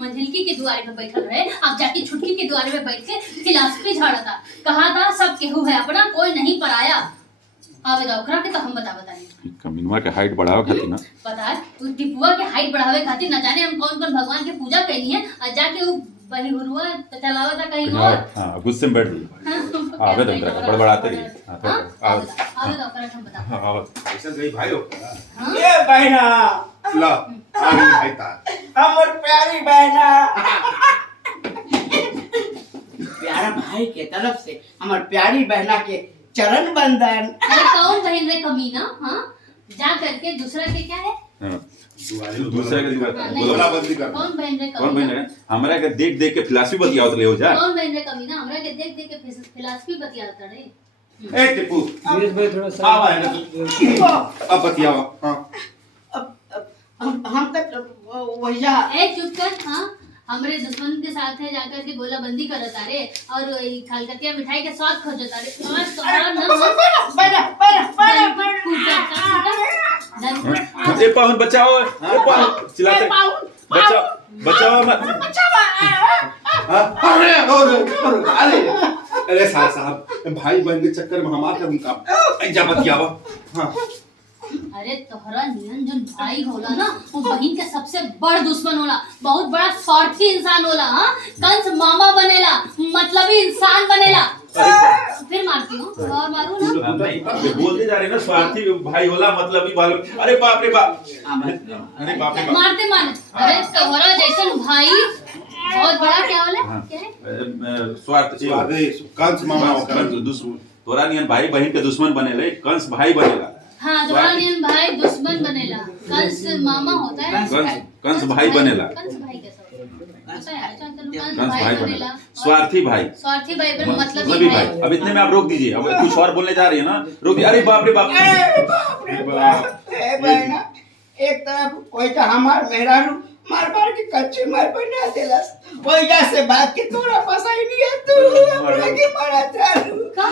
मंझिलकी की दुआरे पे बैठल रहे, अब जाके छुटकी की दुआरे पे बैठ के फिलॉसफी झाड़ा था। कहा था सब केहू है अपना, कोई नहीं पराया। आवे दा ओकरा के तो हम बताई कमीनवा के हाइट बढ़ावे खातिर ना पता है उस टिपुआ के हाइट बढ़ावे खातिर न जाने हम कौन कौन भगवान की पूजा कैनी है, और जाके वो बही हुआ चलावा था कहीं और। हां गुस्से में बैठ गई। आवे तो इधर बड़बड़ाते रही। हां तो आवे दा ओकरा हम बता। हां ऐसा गई भाई हो ये बहना ला आ गई भाई ता हमर प्यारी बहना प्यारा भाई के तरफ से हमर प्यारी बहना के चरण बंदन। अरे कौन बहन रे कमीना, हाँ जा करके दूसरा के क्या है दूसरे के बोला बंदी कर। कौन बहन रे कौन बहन कमीना, है हमरा के देख देख के फिलॉसफी बतियावत ले हो जा। कौन बहन रे कमीना, हमरा के देख देख के फिलॉसफी बतियाता रे। ए टिप्पू नीरज भाई थोड़ा सा आवा है ना अब बतियावा। हां हम तक वैसा ए चुप कर, हाँ हमरे दुश्मन के साथ है जाकर के गोला बंदी करता रे, और खलकतिया मिठाई के स्वाद खोजता रे। और तोहरा ना ए पाहुन बचाओ, ए पाहुन चिल्लाते बचाओ बचाओ मत। अरे अरे साहब भाई बहन के चक्कर में हमारे उनका जा बतियावा। हां अरे तोहरा नियन जो भाई होला ना, वो बहन के सबसे बड़ दुश्मन होला, बहुत बड़ा स्वार्थी इंसान होला। हाँ कंस मामा बनेला, मतलबी इंसान बनेला। फिर मारती हूँ और मारू ना। ये बोलते जा रहे ना स्वार्थी भाई होला मतलब ही बाल। अरे बाप रे बाप, अरे बाप रे बाप मारते माने। अरे तोहरा जैसन भाई बहुत बड़ा क्या होला, क्या है स्वार्थ अरे कंस मामा तोरा नियन भाई बहन के दुश्मन बनेले, कंस भाई बनेला। हाँ तोहरा नियन भाई दुश्मन बनेला, कंस मामा होता है, कंस भाई बनेला। कंस भाई कैसा होता है? कंस भाई बनेला, स्वार्थी भाई, स्वार्थी भाई बन मतलबी भाई। अब इतने में आप रोक दीजिए, अब कुछ और बोलने जा रही है ना, रोक दीजिए। अरे बाप रे बाप, बहना एक तरफ कोई का हमार मेहरारू मार मार के कच्चे मार बना देलस, वजह से बात के तोरा फसाई नहीं है तू हमरा के मारा चालू का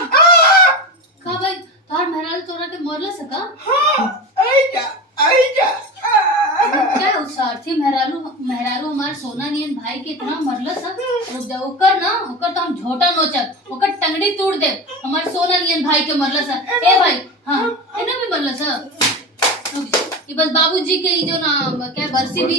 भाई तार मेहरारू तोरा के मोरले सका। हां आई जा क्या उस सारथी मेहरारू हमार सोना नियन भाई के इतना मरल सब। रुक जा ओकर ना, ओकर तो हम झोटा नोचब, ओकर टंगड़ी तोड़ दे। हमार सोना नियन भाई के मरल सब। ए भाई हां इने भी मरल सब। ये बस बाबूजी के जो ना क्या बरसी भी